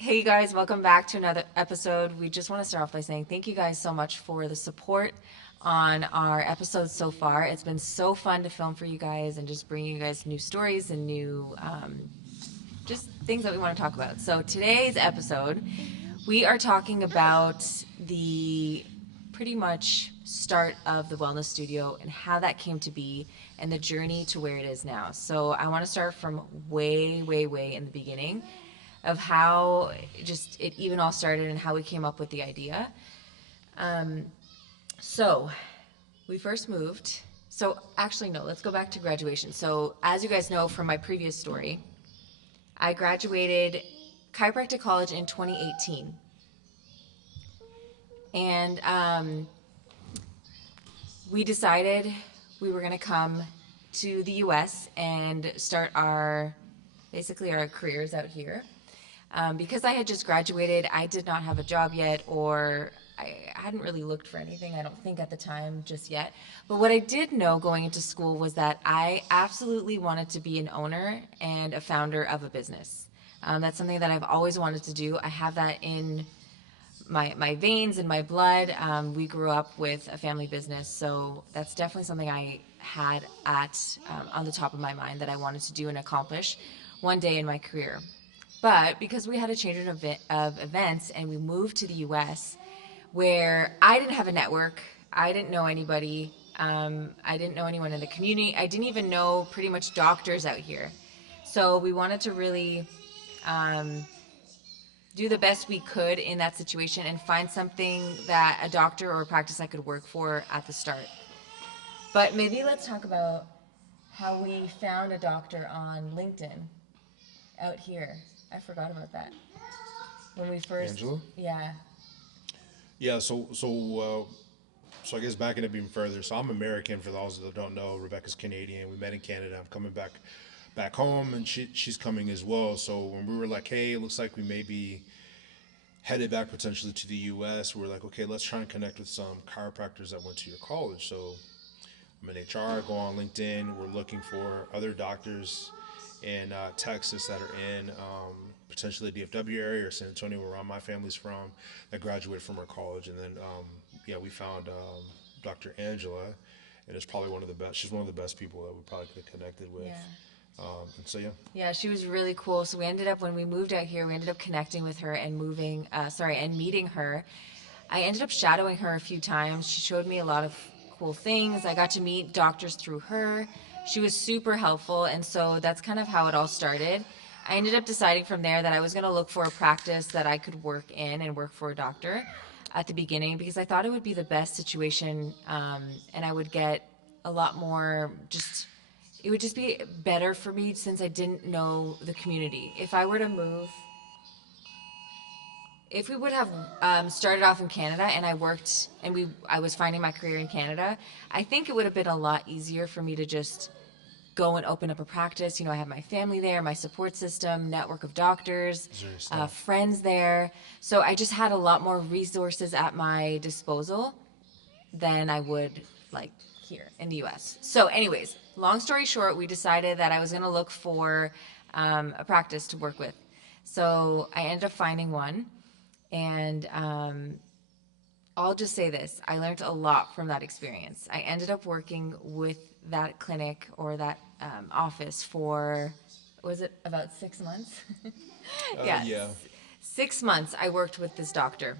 Hey you guys, welcome back to another episode. We just want to start off by saying thank you guys so much for the support on our episodes so far. It's been so fun to film for you guys and just bring you guys new stories and new just things that we want to talk about. So today's episode, we are talking about the pretty much start of the wellness studio and how that came to be and the journey to where it is now. So I want to start from way in the beginning of how just it even all started and how we came up with the idea. So we first moved. So actually, no, let's go back to graduation. So as you guys know from my previous story, I graduated chiropractic college in 2018. And we decided we were going to come to the US and start basically our careers out here. Because I had just graduated, I did not have a job yet, or I hadn't really looked for anything, I don't think at the time just yet. But what I did know going into school was that I absolutely wanted to be an owner and a founder of a business. That's something that I've always wanted to do. I have that in my veins and my blood. We grew up with a family business, so that's definitely something I had on the top of my mind that I wanted to do and accomplish one day in my career. But because we had a change of events and we moved to the US, where I didn't have a network, I didn't know anybody, I didn't know anyone in the community, I didn't even know pretty much doctors out here. So we wanted to really do the best we could in that situation and find something that a doctor or a practice I could work for at the start. But maybe let's talk about how we found a doctor on LinkedIn out here. I forgot about that. When we first, Angela? yeah. Yeah, so I guess backing up even further. So I'm American for those that don't know. Rebecca's Canadian. We met in Canada. I'm coming back home and she's coming as well. So when we were like, hey, it looks like we may be headed back potentially to the US, we were like, okay, let's try and connect with some chiropractors that went to your college. So I'm in HR, go on LinkedIn. We're looking for other doctors in Texas that are in potentially the DFW area or San Antonio, where my family's from, that graduated from our college. And then, yeah, we found Dr. Angela, and it's probably one of the best. She's one of the best people that we probably could have connected with. Yeah. And so, yeah. Yeah, she was really cool. So we ended up, when we moved out here, we ended up connecting with her and and meeting her. I ended up shadowing her a few times. She showed me a lot of cool things. I got to meet doctors through her. She was super helpful. And so that's kind of how it all started. I ended up deciding from there that I was going to look for a practice that I could work in and work for a doctor at the beginning because I thought it would be the best situation, and I would get a lot more just it would just be better for me since I didn't know the community. If we would have started off in Canada and I was finding my career in Canada, I think it would have been a lot easier for me to just go and open up a practice. You know, I have my family there, my support system, network of doctors, friends there. So I just had a lot more resources at my disposal than I would like here in the US. So, anyways, long story short, we decided that I was going to look for a practice to work with. So, I ended up finding one, and I'll just say this, I learned a lot from that experience. I ended up working with that clinic or that office for, was it about 6 months? Yeah, Yeah. 6 months I worked with this doctor.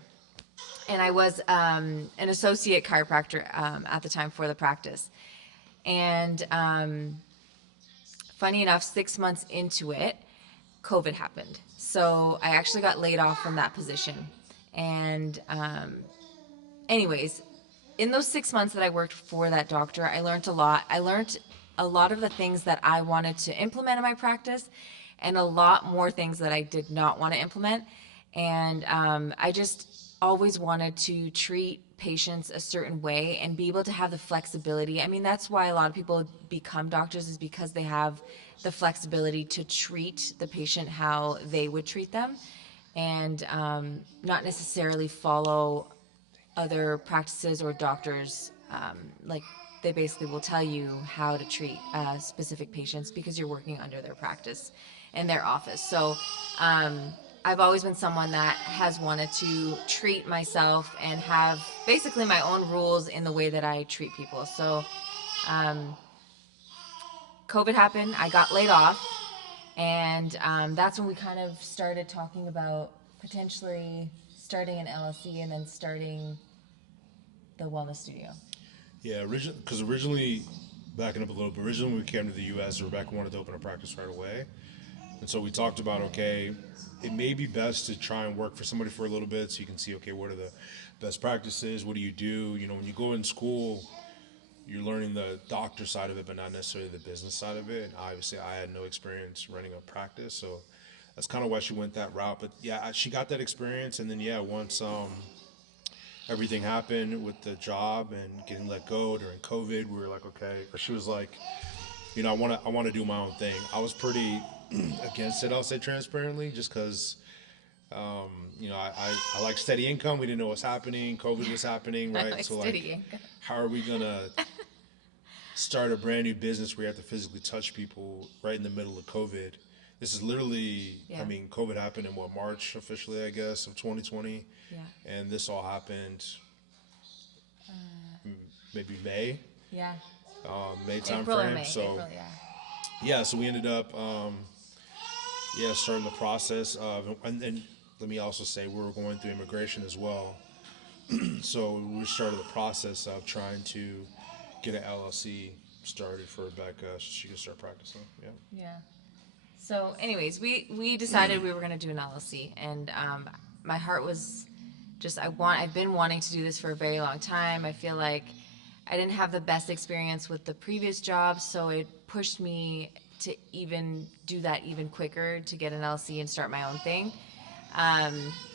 And I was an associate chiropractor at the time for the practice. And funny enough, 6 months into it, COVID happened. So I actually got laid off from that position. And anyways, in those 6 months that I worked for that doctor, I learned a lot. I learned a lot of the things that I wanted to implement in my practice and a lot more things that I did not want to implement. And I just always wanted to treat patients a certain way and be able to have the flexibility. I mean, that's why a lot of people become doctors, is because they have the flexibility to treat the patient how they would treat them and not necessarily follow other practices or doctors. Like they basically will tell you how to treat specific patients because you're working under their practice in their office. So I've always been someone that has wanted to treat myself and have basically my own rules in the way that I treat people. So, um, COVID happened, I got laid off, and that's when we kind of started talking about potentially starting an LLC and then starting the wellness studio. Yeah, because originally, backing up a little bit, originally when we came to the U.S., Rebecca wanted to open a practice right away. And so we talked about, okay, it may be best to try and work for somebody for a little bit so you can see, okay, what are the best practices? What do you do? You know, when you go in school, you're learning the doctor side of it, but not necessarily the business side of it. And obviously, I had no experience running a practice, so that's kind of why she went that route. But yeah, she got that experience, and then yeah, once everything happened with the job and getting let go during COVID, we were like, okay. But she was like, you know, I want to do my own thing. I was pretty against it. I'll say transparently, just because you know I like steady income. We didn't know what's happening. COVID was happening, I right? like So like, studying. how are we gonna start a brand new business where you have to physically touch people right in the middle of COVID? This is literally, I Yeah. mean, COVID happened in what, March officially, I guess, of 2020, Yeah. and this all happened maybe May, Yeah. May time April or frame. May. So April, yeah. yeah, so we ended up yeah, starting the process of, and let me also say we were going through immigration as well. So we started the process of trying to get an LLC started for Rebecca so she could start practicing. Yeah. Yeah. So, anyways, we decided we were gonna do an LLC, and my heart was just I've been wanting to do this for a very long time. I feel like I didn't have the best experience with the previous job, so it pushed me to even do that even quicker to get an LLC and start my own thing.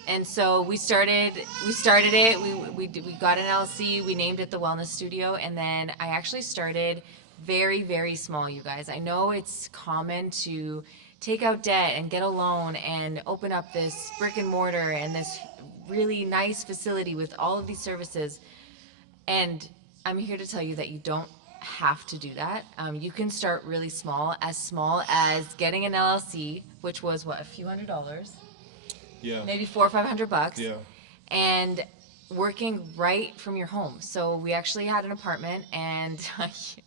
And so we started it. We got an LLC. We named it the Wellness Studio, and then I actually started very, very small. You guys, I know it's common to take out debt and get a loan and open up this brick and mortar and this really nice facility with all of these services. And I'm here to tell you that you don't have to do that. You can start really small as getting an LLC, which was what, a few $100s, Yeah. maybe 400 or 500 bucks, Yeah. and working right from your home. So we actually had an apartment, and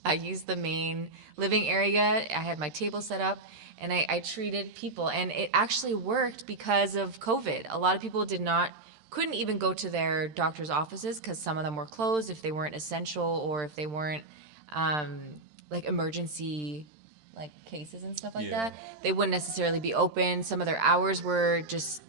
I used the main living area. I had my table set up, and I treated people, and it actually worked because of COVID. A lot of people couldn't even go to their doctor's offices because some of them were closed if they weren't essential or if they weren't um, like emergency like cases and stuff like Yeah. that. They wouldn't necessarily be open. Some of their hours were just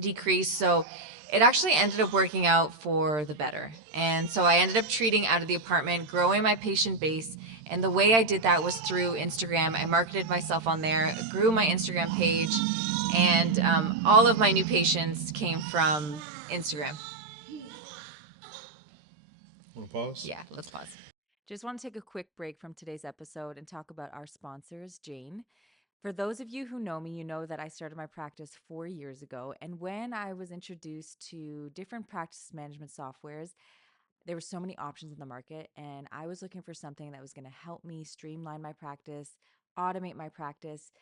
decreased. So it actually ended up working out for the better. And so I ended up treating out of the apartment, growing my patient base. And the way I did that was through Instagram. I marketed myself on there, grew my Instagram page, and all of my new patients came from Instagram. Want to pause? Yeah, let's pause. Just want to take a quick break from today's episode and talk about our sponsors, Jane. For those of you who know me, you know that I started my practice 4 years ago. And when I was introduced to different practice management softwares, there were so many options in the market, and I was looking for something that was going to help me streamline my practice, automate my practice,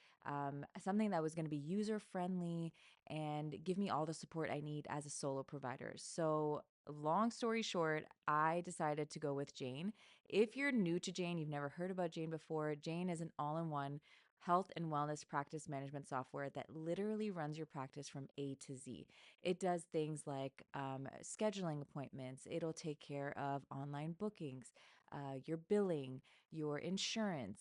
something that was going to be user friendly and give me all the support I need as a solo provider. So, long story short, I decided to go with Jane. If you're new to Jane, you've never heard about Jane before, Jane is an all in one health and wellness practice management software that literally runs your practice from A to Z. It does things like scheduling appointments. It'll take care of online bookings, your billing, your insurance.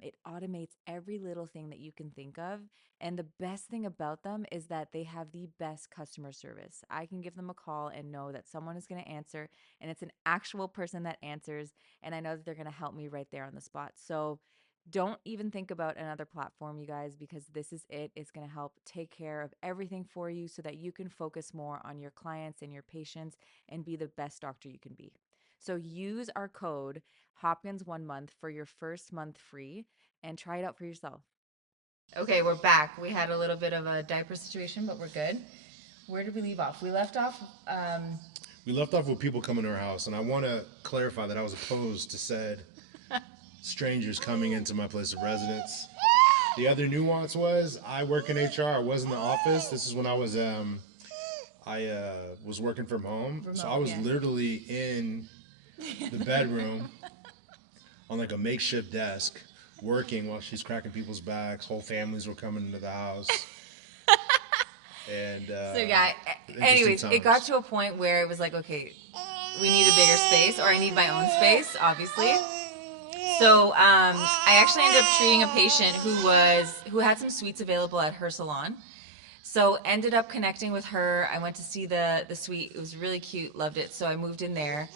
It automates every little thing that you can think of. And the best thing about them is that they have the best customer service. I can give them a call and know that someone is going to answer, and it's an actual person that answers. And I know that they're going to help me right there on the spot. So don't even think about another platform, you guys, because this is it. It's going to help take care of everything for you so that you can focus more on your clients and your patients and be the best doctor you can be. So use our code Hopkins 1 month for your first month free and try it out for yourself. Okay, we're back. We had a little bit of a diaper situation, but we're good. Where did we leave off? We left off. We left off with people coming to our house, and I want to clarify that I was opposed to said strangers coming into my place of residence. the other nuance was I work in HR. I was in the office. This is when I was working from home. So I Remote, was yeah. literally in the bedroom on like a makeshift desk working while she's cracking people's backs. Whole families were coming into the house. And So yeah. interesting Anyways, it got times. to a point where it was like, okay, we need a bigger space, or I need my own space, obviously. So I actually ended up treating a patient who had some suites available at her salon. So ended up connecting with her. I went to see the suite. It was really cute. Loved it. So I moved in there,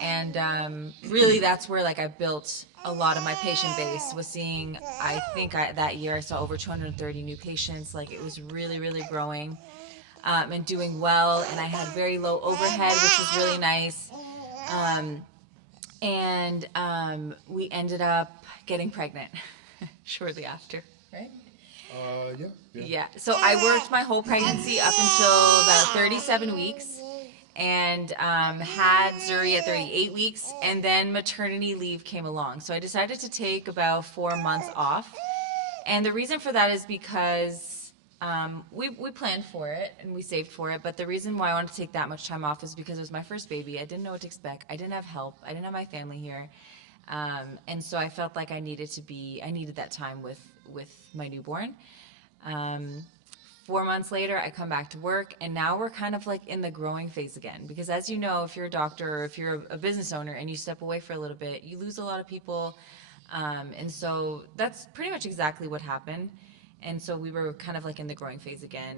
and really that's where like I built a lot of my patient base. Was seeing. That year I saw over 230 new patients. Like it was really really growing, and doing well. And I had very low overhead, which was really nice. Um, and we ended up getting pregnant shortly after. Right? Yeah, yeah. Yeah. So I worked my whole pregnancy up until about 37 weeks, and had Zuri at 38 weeks, and then maternity leave came along. So I decided to take about 4 months off. And the reason for that is because we planned for it and we saved for it. But the reason why I wanted to take that much time off is because it was my first baby. I didn't know what to expect. I didn't have help. I didn't have my family here. And so I felt like I needed that time with my newborn. Um, 4 months later, I come back to work, and now we're kind of like in the growing phase again. Because as you know, if you're a doctor or if you're a business owner and you step away for a little bit, you lose a lot of people. And so that's pretty much exactly what happened. And so we were kind of like in the growing phase again,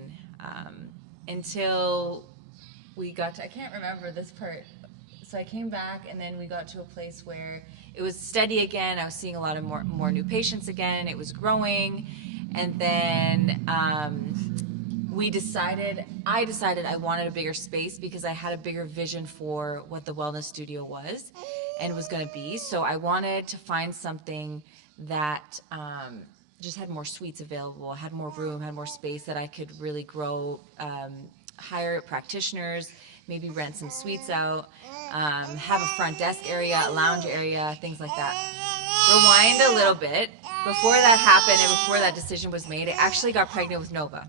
until we got to, I can't remember this part. So I came back, and then we got to a place where it was steady again. I was seeing a lot of more new patients again. It was growing. And then I decided I wanted a bigger space because I had a bigger vision for what the wellness studio was and was going to be. So I wanted to find something that just had more suites available, had more room, had more space that I could really grow, hire practitioners, maybe rent some suites out, have a front desk area, a lounge area, things like that. Rewind a little bit. Before that happened and before that decision was made, I actually got pregnant with Nova.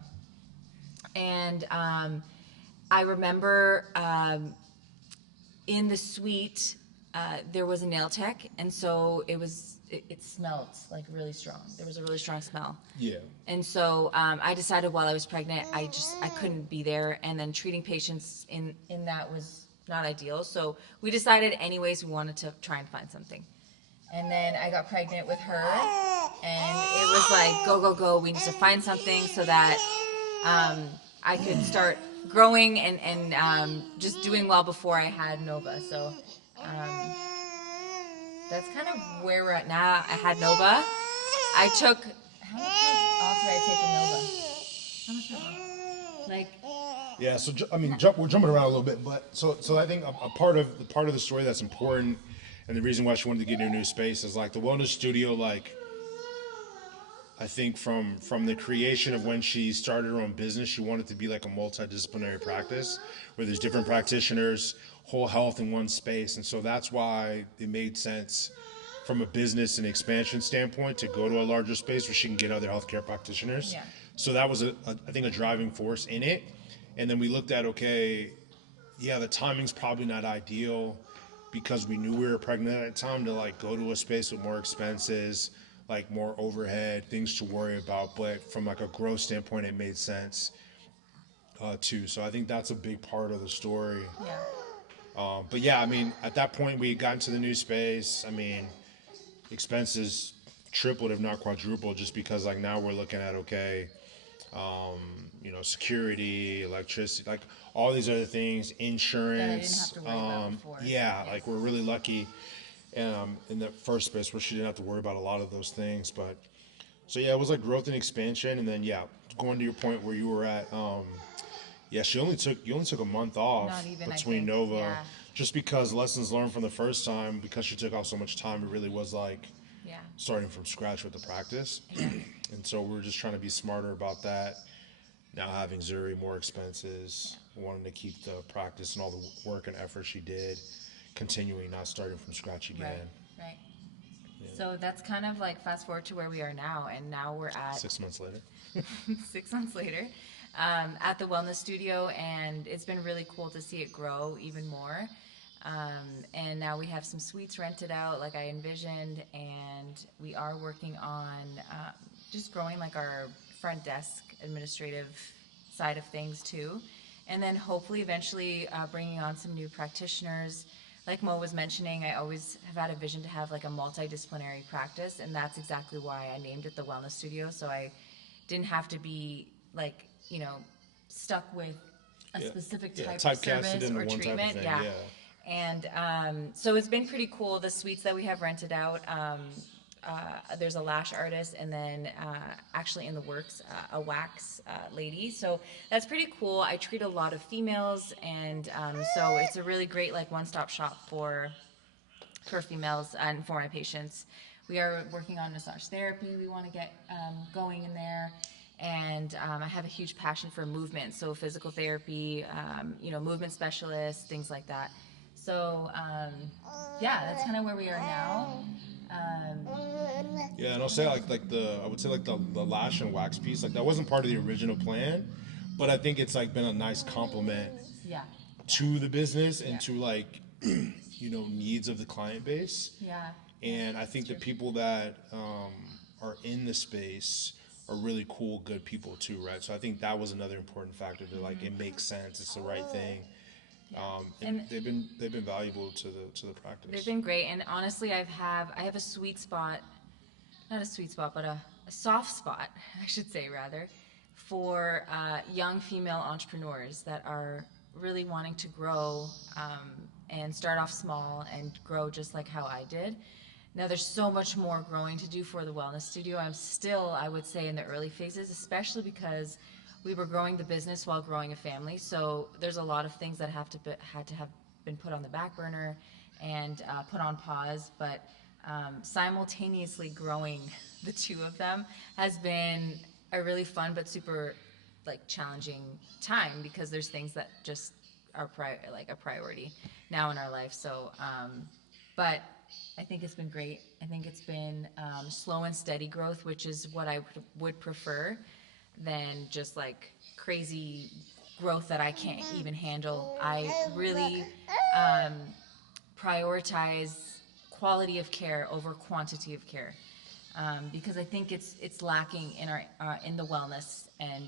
And I remember in the suite, there was a nail tech, and so it smelled like really strong. There was a really strong smell. Yeah. And so I decided while I was pregnant, I couldn't be there, and then treating patients in that was not ideal. So we decided anyways we wanted to try and find something. And then I got pregnant with her, and it was like go go go. We need to find something so that I could start growing and just doing well before I had Nova. So that's kind of where we're at now. I had Nova. I took, how much time off did I take in Nova? How much time off? Like, Yeah, so we're jumping around a little bit, but so I think a part of the story that's important, and the reason why she wanted to get into a new space is like the wellness studio. Like, I think from the creation of when she started her own business, she wanted to be like a multidisciplinary practice where there's different practitioners, whole health in one space, and so that's why it made sense from a business and expansion standpoint to go to a larger space where she can get other healthcare practitioners. yeah. So that was I think a driving force in it. And then we looked at, okay, yeah, the timing's probably not ideal because we knew we were pregnant at the time to like go to a space with more expenses, like more overhead, things to worry about. But from like a growth standpoint, it made sense too. So I think that's a big part of the story. Yeah. But yeah, I mean, at that point we got into the new space. I mean, expenses tripled if not quadrupled just because like now we're looking at, okay, security, electricity, like all these other things, insurance. That I didn't have to worry about before. Yeah, Yes. like we're really lucky in the first space where she didn't have to worry about a lot of those things. But so yeah, it was like growth and expansion, and then yeah, going to your point where you were at. Yeah, you only took a month off Not even, I between think, Nova, yeah. just because lessons learned from the first time. Because she took off so much time, it really was like Yeah. starting from scratch with the practice. Yeah. And so we were just trying to be smarter about that. Now having Zuri, more expenses, wanting to keep the practice and all the work and effort she did, continuing, not starting from scratch again. Right. Right. So that's kind of like fast forward to where we are now, and now we're at 6 months later. 6 months later at the wellness studio, and it's been really cool to see it grow even more. And now we have some suites rented out, like I envisioned, and we are working on just growing like our front desk administrative side of things too, and then hopefully eventually bringing on some new practitioners. Like Mo was mentioning, I always have had a vision to have like a multidisciplinary practice, and that's exactly why I named it the Wellness Studio. So I didn't have to be like, stuck with a Yeah. specific Yeah, type of typecasted service into or one type of treatment. thing. Yeah. Yeah. And so it's been pretty cool. The suites that we have rented out, there's a lash artist, and then actually in the works, a wax lady. So that's pretty cool. I treat a lot of females, and so it's a really great like one-stop shop for females and for my patients. We are working on massage therapy. We want to get going in there. And I have a huge passion for movement, so physical therapy, movement specialists, things like that. So yeah, that's kind of where we are now. Yeah, and I'll say like the I would say like the lash and wax piece, like that wasn't part of the original plan, but I think it's like been a nice complement Yeah, to the business and yeah, to like needs of the client base. yeah. And I think the True. people that are in the space are really cool, good people too, right? So I think that was another important factor to like it makes sense, it's the right thing, Yeah. and And they've been valuable to the they've practice. been great. And honestly, I have a sweet spot, not a sweet spot, but a soft spot, I should say rather, for young female entrepreneurs that are really wanting to grow and start off small and grow just like how I did. Now, there's so much more growing to do for the wellness studio. I'm still, I would say, in the early phases, especially because we were growing the business while growing a family. So there's a lot of things that had to have been put on the back burner and put on pause. But simultaneously growing the two of them has been a really fun but super like challenging time, because there's things that just are like a priority now in our life. So but I think it's been great. I think it's been slow and steady growth, which is what I would prefer than just like crazy growth that I can't even handle. I really um, prioritize quality of care over quantity of care, because I think it's lacking in our in the wellness and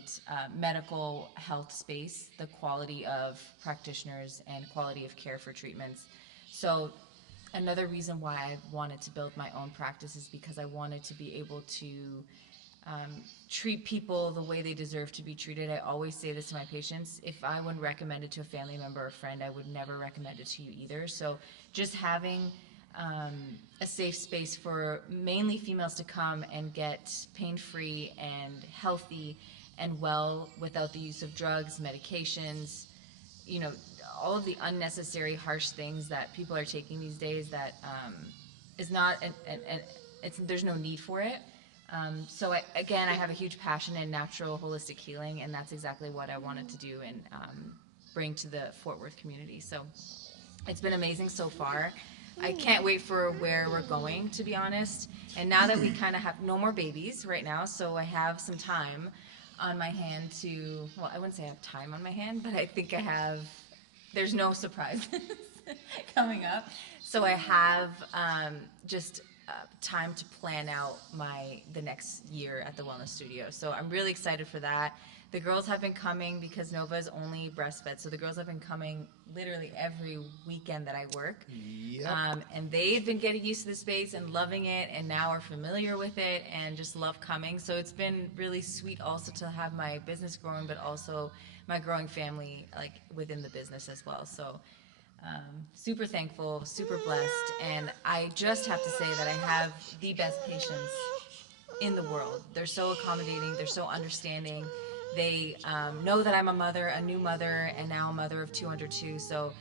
medical health space, the quality of practitioners and quality of care for treatments. So another reason why I wanted to build my own practice is because I wanted to be able to treat people the way they deserve to be treated. I always say this to my patients: if I wouldn't recommend it to a family member or friend, I would never recommend it to you either. So just having a safe space for mainly females to come and get pain-free and healthy and well without the use of drugs, medications, you know, all of the unnecessary harsh things that people are taking these days that is not, there's no need for it. So again, I have a huge passion in natural holistic healing, and that's exactly what I wanted to do and bring to the Fort Worth community. So it's been amazing so far. I can't wait for where we're going, to be honest. And now that we kind of have no more babies right now, so I have some time on my hand to, well, I wouldn't say I have time on my hand, but I think there's no surprises coming up. So I have just time to plan out the next year at the wellness studio. So I'm really excited for that. The girls have been coming because Nova is only breastfed, so the girls have been coming literally every weekend that I work. Yep. And they've been getting used to the space and loving it, and now are familiar with it and just love coming. So it's been really sweet also to have my business growing, but also my growing family like within the business as well. So super thankful, super blessed, and I just have to say that I have the best patients in the world. They're so accommodating, they're so understanding. They know that I'm a mother, a new mother, and now a mother of 202. So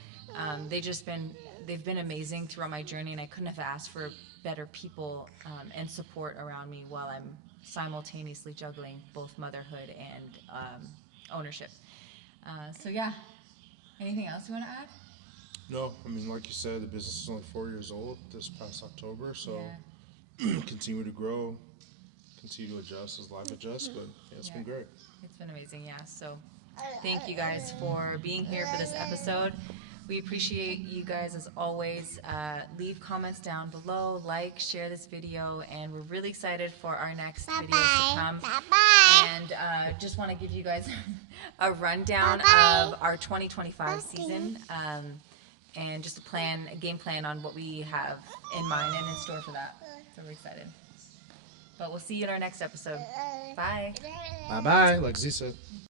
they've been amazing throughout my journey, and I couldn't have asked for better people and support around me while I'm simultaneously juggling both motherhood and ownership. So yeah, anything else you want to add? No, I mean, like you said, the business is only 4 years old this past October, so Yeah. continue to grow, continue to adjust as life adjusts. But yeah, it's been great. It's been amazing, yeah. So thank you guys for being here for this episode. We appreciate you guys as always. Leave comments down below, like, share this video, and we're really excited for our next videos to come. And just want to give you guys a rundown of our 2025 season, and just a game plan on what we have in mind and in store for that. So we're excited. But we'll see you in our next episode. Bye. Bye bye, like Z said.